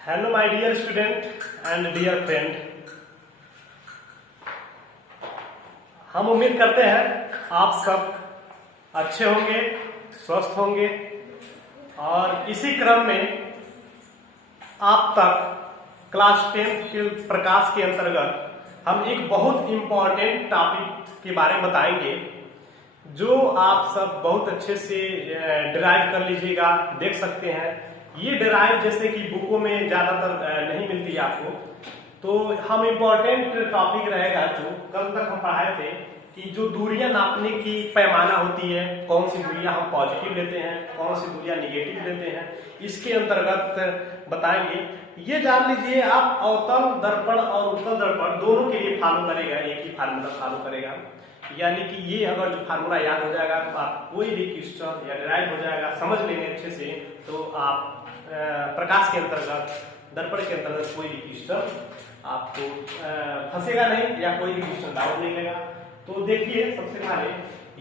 Hello my dear student and dear friend. हम उम्मीद करते हैं आप सब अच्छे होंगे, स्वस्थ होंगे और इसी क्रम में आप तक क्लास 10 के प्रकाश के अंतर्गत हम एक बहुत इम्पोर्टेंट टॉपिक के बारे में बताएंगे जो आप सब बहुत अच्छे से डिराइव कर लीजिएगा। देख सकते हैं ये डिराइव जैसे कि बुकों में ज़्यादातर नहीं मिलती है आपको, तो हम इम्पोर्टेंट टॉपिक रहेगा जो कल तक हम पढ़ाए थे कि जो दूरियां नापने की पैमाना होती है, कौन सी दूरियां हम पॉजिटिव लेते हैं, कौन सी दूरियां निगेटिव लेते हैं, इसके अंतर्गत बताएंगे। ये जान लीजिए आप अवतल दर्पण और उत्तल दर्पण दोनों के लिए फॉलो करेगा, एक ही फार्मूला फॉलो करेगा। यानी कि ये अगर जो फार्मूला याद हो जाएगा तो आप कोई भी क्वेश्चन या डिराइव हो जाएगा, समझ लेंगे अच्छे से, तो आप प्रकाश के अंतर्गत, दर्पण के अंतर्गत कोई भी क्वेश्चन आपको फंसेगा नहीं या कोई भी क्वेश्चन डाउट नहीं लेगा। तो देखिए सबसे पहले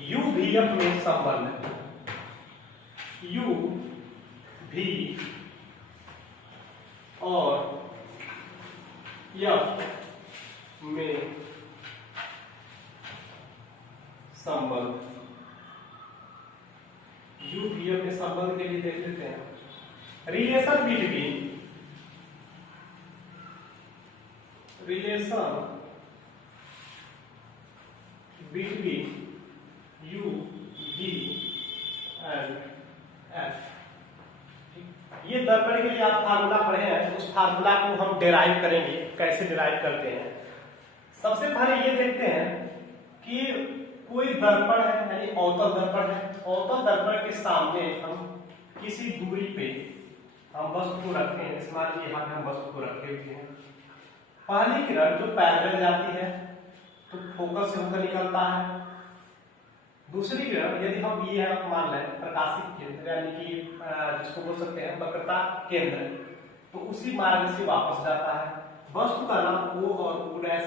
यू भी एफ में संबंध, यू भी और एफ में संबंध, यू भी एफ में संबंध के लिए देख लेते हैं relation between u v and f. ये दर्पण के लिए आप फार्मूला पढ़े हैं, उस फार्मूला को हम डिराइव करेंगे। कैसे डिराइव करते हैं, सबसे पहले ये देखते हैं कि कोई दर्पण है, यानी अवतल दर्पण है। अवतल दर्पण के सामने हम किसी दूरी पे हम वस्तु को रखते हैं। इस मान लीजिए यहाँ पे हम वस्तु को रखे हुए हैं। पहली किरण जो पैरेलल जाती है तो फोकस से होकर निकलता है। दूसरी किरण यदि हम ये मान लें प्रकाशित केंद्र, यानी कि जिसको बोल सकते हैं वक्रता केंद्र, तो उसी मार्ग से वापस जाता है। वस्तु का नाम O और O' है।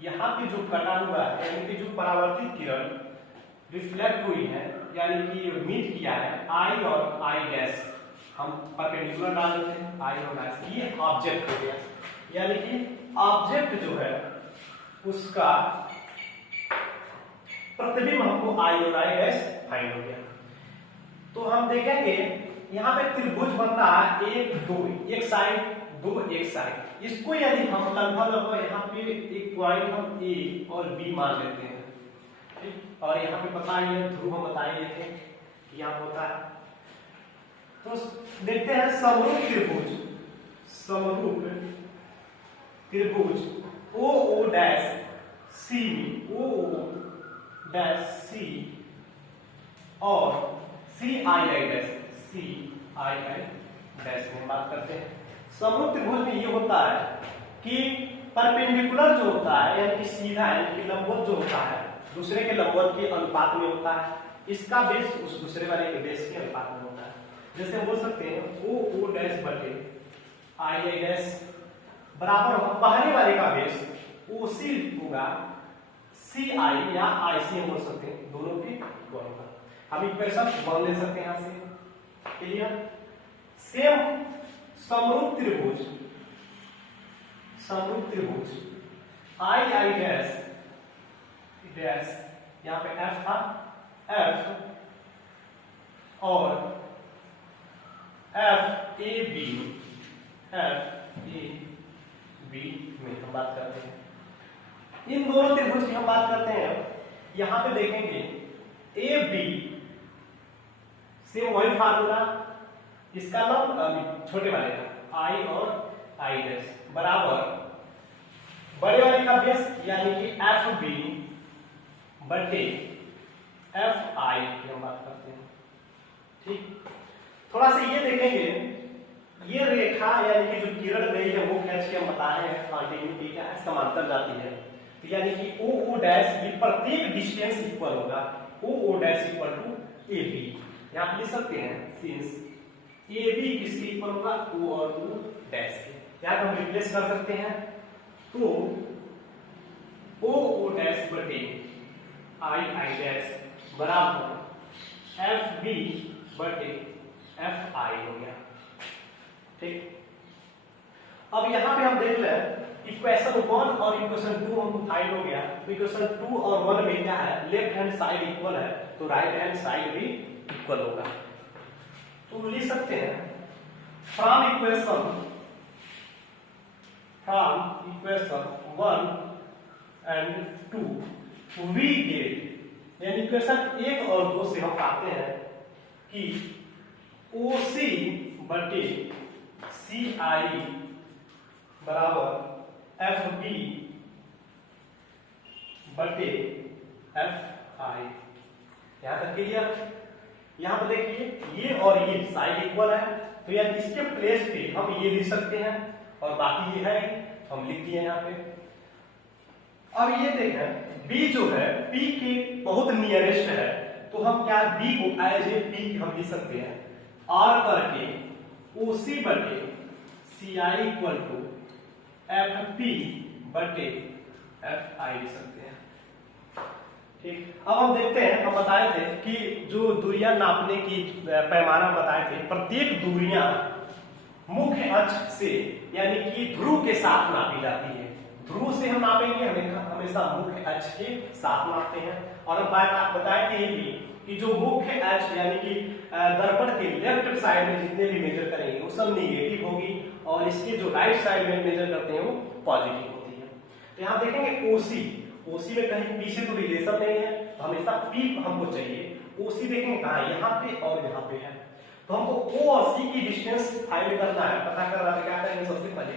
यहाँ पे जो कटा हुआ है, यानी कि जो परावर्तित किरण रिफ्लेक्ट हुई है, यानी कि मीट किया है, I और I' हम परपेंडिकुलर डाल देते हैं, I और I। ये ऑब्जेक्ट हो गया, यानी कि ऑब्जेक्ट जो है उसका प्रतिबिंब हमको I और I' फाइंड हो गया। तो हम देखेंगे यहाँ पे त्रिभुज बनता है, एक दो, एक साइड दो, एक साइड। इसको यदि हम लगभग यहाँ पे एक पॉइंट हम A और B मान लेते हैं, ठीक, और यहाँ पे पता ही है, ध्रुव हम बता ही लेते हैं कि यहाँ होता है। तो देखते हैं समरूप त्रिभुज, समरूप त्रिभुज OO' C में, OO' C और CII' में बात करते हैं। समरूप त्रिभुज में ये होता है कि परपेंडिकुलर जो होता है, यानी कि सीधा, यानी कि लंबवत जो होता है, दूसरे के लंबवत के अनुपात में होता है। इसका बेस उस दूसरे वाले के बेस के अनुपात में होता है। जैसे हम बोल सकते हैं OO' बटे II' बराबर होगा पहले वाले का बेस OC होगा CI या IC, हम बोल सकते हैं दोनों के गुणा का। हम इक्वेशन मान ले सकते हैं यहाँ से। क्लियर? सेम समरूप त्रिभुज, समरूप त्रिभुज II' यहाँ पे F था, F और FAB में हम बात करते हैं। इन दोनों त्रिभुज की हम बात करते हैं। यहां पे देखेंगे AB से वही फार्मूला, इसका नाम छोटे वाले का I और I' बराबर बड़े वाले का बेस, यानी कि FB बटे FI की हम बात करते हैं। ठीक, थोड़ा सा ये देखेंगे, ये रेखा यानी कि जो किरण गई है वो खींच के हम बता रहे हैं कंटिन्यूटी क्या है, समांतर जाती है। तो यानी कि OO' ये प्रत्येक डिस्टेंस इक्वल होगा, OO' इक्वल टू AB। यहाँ पे लिख सकते हैं सिंस AB किसके इक्वल होगा, O और O' के। यहाँ हम रिप्लेस कर सकते हैं, तो OO' बटे II' बराबर FB बटे FI हो गया। ठीक, अब यहाँ पे हम देख लें इक्वेशन 1 और इक्वेशन 2 हमको फाइंड हो गया। तो इक्वेशन 2 और 1 में क्या है, लेफ्ट हैंड साइड इक्वल है तो राइट हैंड साइड भी इक्वल होगा। तो लिख सकते हैं from equation 1 and 2 we get, यानी इक्वेशन 1 और 2 से हम पाते हैं कि OC बटे CI बराबर FB बटे FI। यहां तक क्लियर। यहां पर देखिए ये और ये साइड इक्वल है तो यार इसके प्लेस पे हम ये लिख सकते हैं और बाकी ये है हम लिख दिए यहाँ पे। अब ये देखें B जो है P के बहुत नियरेस्ट है तो हम क्या B को एज ए P हम लिख सकते हैं और करके OC बटे CI इक्वल टू FP बटे FI लिख सकते हैं। ठीक, अब हम देखते हैं, हम बताए थे कि जो दूरियां नापने की पैमाना बताए थे, प्रत्येक दूरियां मुख्य अक्ष से यानी कि ध्रुव के साथ नापी जाती है। ध्रुव से हम नापेंगे हमेशा मुख्य अक्ष के साथ नापते हैं। और हम बात बताए थे भी कि जो मुख्य अक्ष यानी कि दर्पण के लेफ्ट साइड में जितने भी मेजर करेंगे वो सब निगेटिव होगी और इसके जो राइट साइड में मेजर करते हैं वो पॉजिटिव होती है। तो यहाँ देखेंगे OC में कहीं पी से तो रिलेशन नहीं है तो हमेशा P हमको चाहिए। OC देखेंगे कहाँ है, यहाँ पे और यहाँ पे है। तो हमको O और C की डिस्टेंस फाइंड करना है, पता करना है। क्या करेंगे, सबसे पहले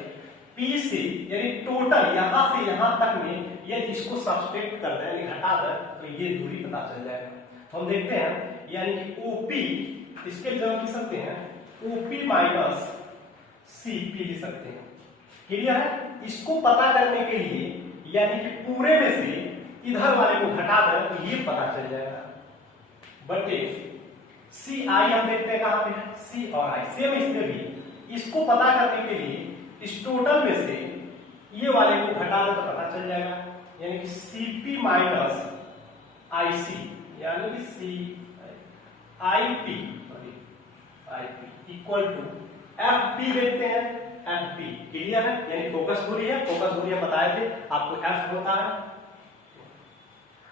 P से यानी टोटल यहाँ से यहाँ तक में यदि इसको सब्सट्रैक्ट कर दें यानी घटा दें तो ये दूरी पता चल जाएगा। तो हम देखते हैं यानी कि OP इसके जगह लिख सकते हैं OP माइनस CP लिख सकते हैं। क्लियर है। इसको पता करने के लिए यानी कि पूरे में से इधर वाले को घटा दें तो ये पता चल जाएगा बटे CI हम देखते हैं कहां पे है, C और I सेम इसमें भी। इसको पता करने के लिए इस टोटल में से ये वाले को घटा दे तो पता चल जाएगा यानी कि CP माइनस IC यानी कि IP इक्वल टू FP देखते हैं FP। क्लियर है, यानी फोकस दूरी है। फोकस दूरी हम बताए थे आपको F होता है।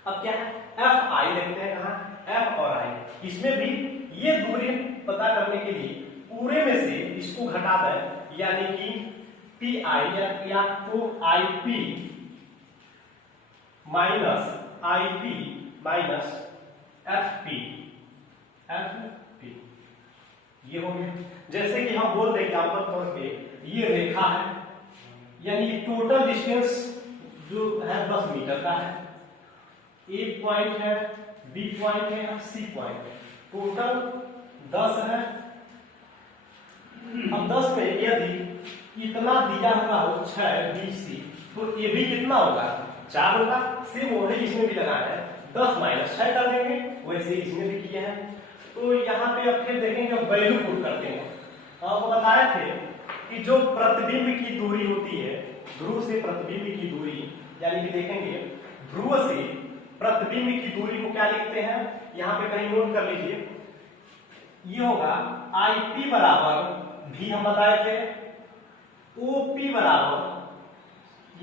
अब क्या है FI देखते हैं कहां, F और I। इसमें भी ये दूरी पता करने के लिए पूरे में से इसको घटा दें यानी कि PI या तो IP माइनस FP ये हो गया। जैसे कि हम बोल दें एग्जाम्पल तौर पे ये रेखा है यानी टोटल डिस्टेंस जो है 10 मीटर का है। A पॉइंट है, B पॉइंट है, C पॉइंट है, टोटल 10 है। अब 10 में यदि इतना दिया हुआ हो 6 BC तो ये भी कितना होगा 4 होगा। सेम वही इसमें भी लगाना है 10 माइनस 6 कर देंगे, वैसे इसमें भी किया है। तो यहाँ पे अब फिर देखेंगे वैल्यू पुट करते हैं। आपको बताए थे कि जो प्रतिबिंब की दूरी होती है ध्रुव से प्रतिबिंब की दूरी यानी कि देखेंगे ध्रुव से प्रतिबिंब की दूरी को क्या लिखते हैं, यहाँ पे कहीं नोट कर लीजिए। ये होगा IP बराबर भी हम बताए थे OP बराबर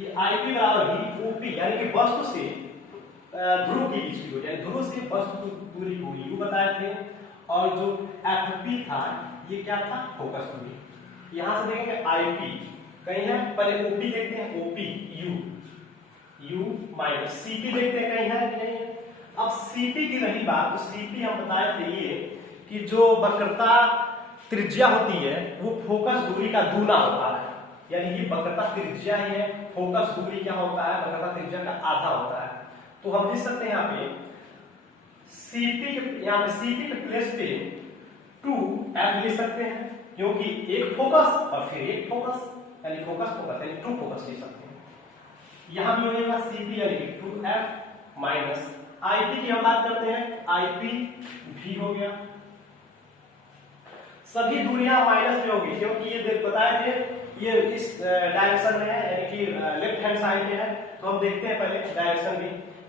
ये IP बराबर भी OP यानी कि वस्तु से ध्रुव की दूरी यानी ध्रुव से वस्तु दूरी को U बताए थे। और जो FP था ये क्या था फोकस दूरी। यहां से देखेंगे IP कहीं है, पहले OP देखते हैं OP U माइनस CP देखते हैं कहीं है कि नहीं है। अब CP की रही बात तो CP हम बताए थे ये कि जो वक्रता त्रिज्या होती है वो फोकस दूरी का दूना होता है यानी कि वक्रता त्रिज्या ही है, फोकस दूरी क्या होता है वक्रता त्रिज्या का आधा होता है। तो हम लिख सकते हैं यहाँ पे CP के प्लेस पे 2F लिख सकते हैं क्योंकि एक फोकस और फिर एक फोकस यानी फोकस यानी 2 फोकस ले सकते हैं। यहां भी हो जाएगा CP यानी कि 2F माइनस IP की हम बात करते हैं IP भी हो गया। सभी दूरियां माइनस में होगी क्योंकि ये देख बताए थे ये इस डायरेक्शन में है यानी कि लेफ्ट हैंड साइड में है। तो हम देखते हैं पहले डायरेक्शन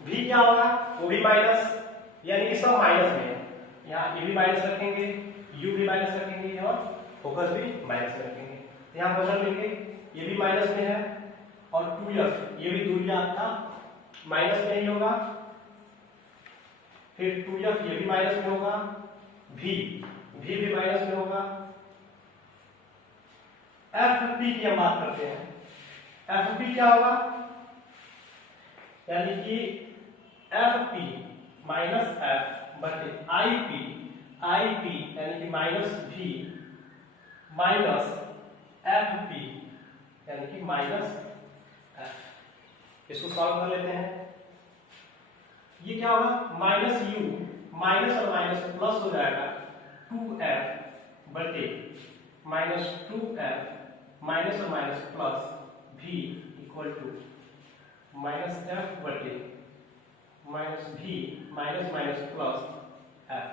भी क्या होगा वो भी माइनस यानी कि सब माइनस में है। यहाँ ए भी माइनस रखेंगे, U भी माइनस रखेंगे और फोकस भी माइनस रखेंगे। यहाँ पर बदल लेंगे, ये भी माइनस में है और 2f ये भी दूरी आपका माइनस में ही होगा, फिर 2f ये भी माइनस में होगा, v भी माइनस में होगा। एफ पी की हम बात करते हैं, एफ पी क्या होगा, यानी कि एफ पी माइनस एफ बटे आई पी यानी कि minus v minus F P यानी कि माइनस एफ। इसको सॉल्व कर लेते हैं। ये क्या होगा, माइनस यू माइनस और माइनस प्लस हो जाएगा 2f बटे माइनस 2f माइनस और minus plus v equal to minus f बटे minus v minus minus plus f।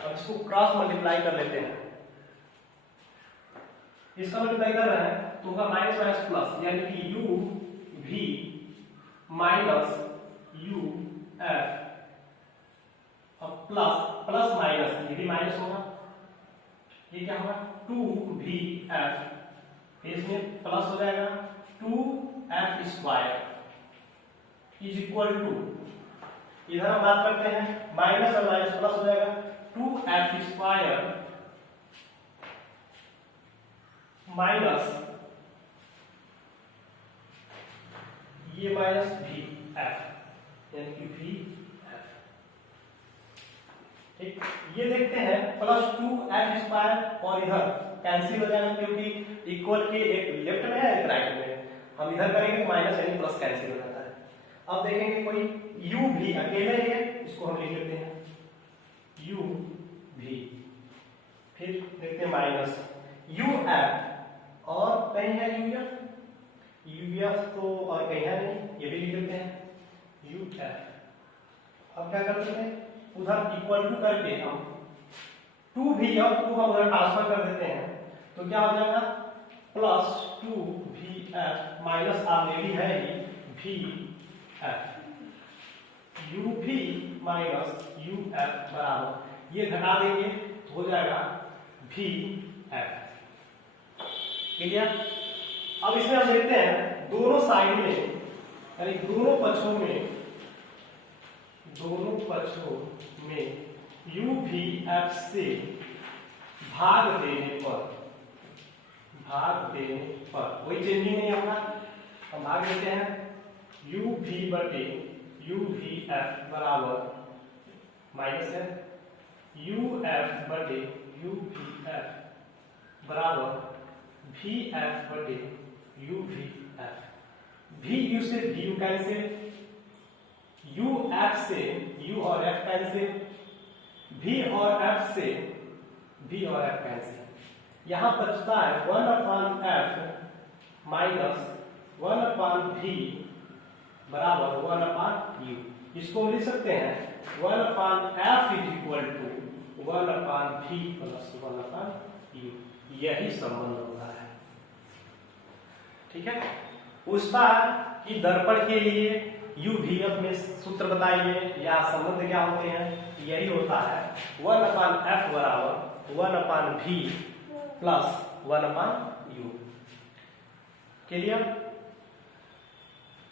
अब इसको क्रॉस मल्टीप्लाई कर लेते हैं। इसका मल्टीप्लाई कर रहे हैं तो होगा माइनस माइनस प्लस यानी कि u v minus u f और प्लस प्लस माइनस ये भी माइनस होगा, ये क्या होगा 2vf, इसमें प्लस हो जाएगा 2f square is equal to, इधर हम बात करते हैं माइनस और माइनस प्लस हो जाएगा 2f स्क्वायर माइनस ये माइनस vf यानी कि vf। ठीक, ये देखते हैं प्लस 2f स्क्वायर और इधर कैंसिल हो जाएगा क्योंकि इक्वल के एक लेफ्ट में है एक राइट में है। हम इधर करेंगे माइनस यानी प्लस कैंसिल हो जाता है। अब देखेंगे कोई u भी अकेले है, इसको हम लिख लेते हैं u भी, फिर देखते हैं माइनस uf और कहीं है uf तो और कहीं है नहीं, ये भी लिख लेते हैं uf। अब क्या करते हैं, उधर इक्वल टू करके हम 2vf को हम उधर ट्रांसफर कर देते हैं तो क्या हो जाएगा प्लस 2vf माइनस ऑलरेडी है ही vf, uv माइनस uf बराबर ये घटा देंगे तो हो जाएगा vf। क्लियर। अब इसमें हम देखते हैं दोनों साइड में यानी दोनों पक्षों में uvf से भाग देने पर कोई चेंजिंग नहीं होगा, हम भाग देते हैं uv बटे uvf बराबर माइनस है uf बटे uvf बराबर vf बटे uvf। vu से vu कैंसिल, uf से u और f कैंसिल, v और f से v और f कैंसिल। यहां बचता है 1/f माइनस 1/v बराबर 1/u। इसको लिख सकते हैं 1/f is equal to 1/v plus 1/u। यही संबंध होता है। ठीक है, पूछता है कि दर्पण के लिए uvf में सूत्र बताइए या संबंध क्या होते हैं, यही होता है 1/f बराबर 1/v प्लस 1/u। क्लियर।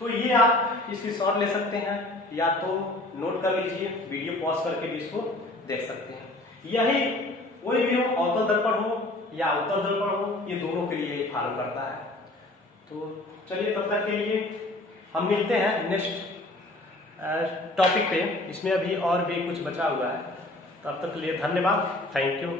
तो ये आप इसकी शॉर्ट ले सकते हैं या तो नोट कर लीजिए, वीडियो पॉज करके भी इसको देख सकते हैं। यही कोई भी हो, अवतल दर्पण हो या उत्तल दर्पण हो, ये दोनों के लिए फॉलो करता है। तो चलिए तब तक के लिए हम मिलते हैं नेक्स्ट टॉपिक पे। इसमें अभी और भी कुछ बचा हुआ है। तब तक के लिए धन्यवाद, थैंक यू।